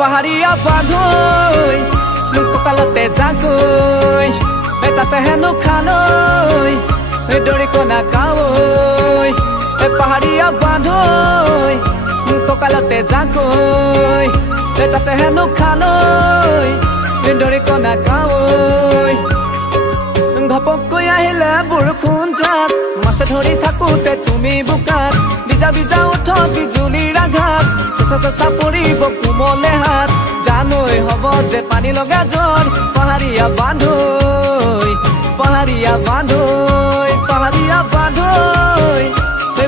পাহাৰীয়া বান্ধৈ কঁকালতে জাকৈ তাতে হেনো খালৈ দৰিকণা কাৱৈ পাহাৰীয়া বান্ধৈ কঁকালতে জাকৈ তাতে হেনো খালৈ দৰিকণা কাৱৈ ঘপককৈ আহিলে বৰষুণ জাক মাছে ধৰি থাকোঁতে তুমি বোকাত ভিজা ভিজা উঠ বিজুলীৰ আঘাত চেঁচা চেঁচা পৰিব কোমলে হাত জানৈ হ'ব যে পানী লগা জ্বৰ পাহাৰীয়া বান্ধৈ পাহাৰীয়া বান্ধৈ পাহাৰীয়া বান্ধৈ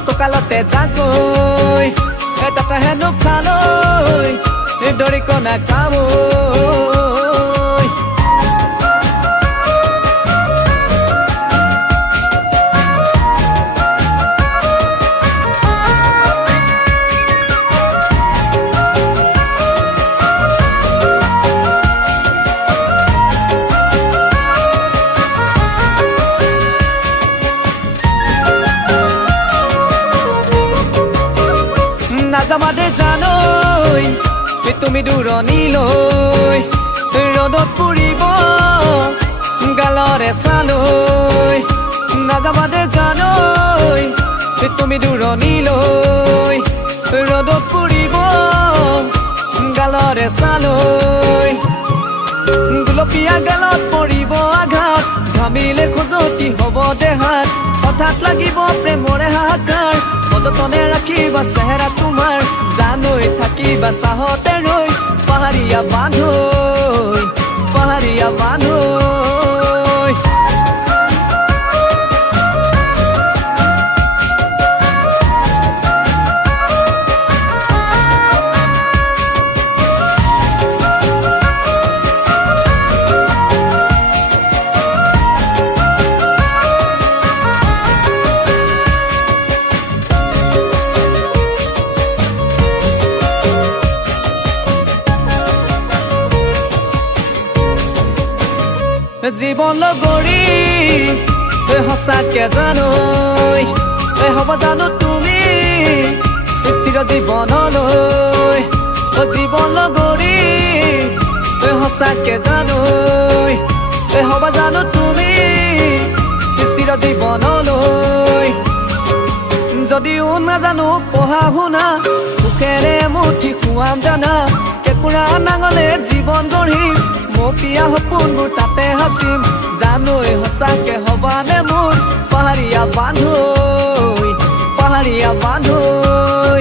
কঁকালতে জাকৈ তাতে হেনো খালৈ দৰিকণা কাৱৈ নাযাবাদে জানৈ তুমি দূৰণিলৈ ৰ'দত পুৰিব গালৰে চালৈ নাযাবাদে জানৈ তুমি দূৰণিলৈ ৰ'দত পুৰিব গালৰে চালৈ গুলপীয়া গালত পৰিব আঘাত ঘামিলে খজুৱতি হ'ব দেহাত হঠাৎ লাগিব প্ৰেমৰে হাহাকাৰ সযতনে ৰাখিবা চেহেৰা তোমাৰ জানৈ থাকিবা চাহতে ৰৈ পাহাৰীয়া বান্ধৈ পাহাৰীয়া বান্ধৈ জীৱন লগৰী সঁচাকে জানৈ হ'ব জানো তুমি চিৰজীৱনলৈ জীৱন লগৰী সঁচাকে জানৈ হ'ব জানো তুমি চিৰজীৱনলৈ যদিও নাজানো পঢ়া শুনা মুখেৰে মুঠি খুৱাম জানা কেঁকুৰা নাঙলে জীৱন গঢ়িম মপিয়া সপোনবোৰ তাতে সাঁচিম জানৈ সঁচাকে হ'বানে মোৰ পাহাৰীয়া বান্ধৈ পাহাৰীয়া বান্ধৈ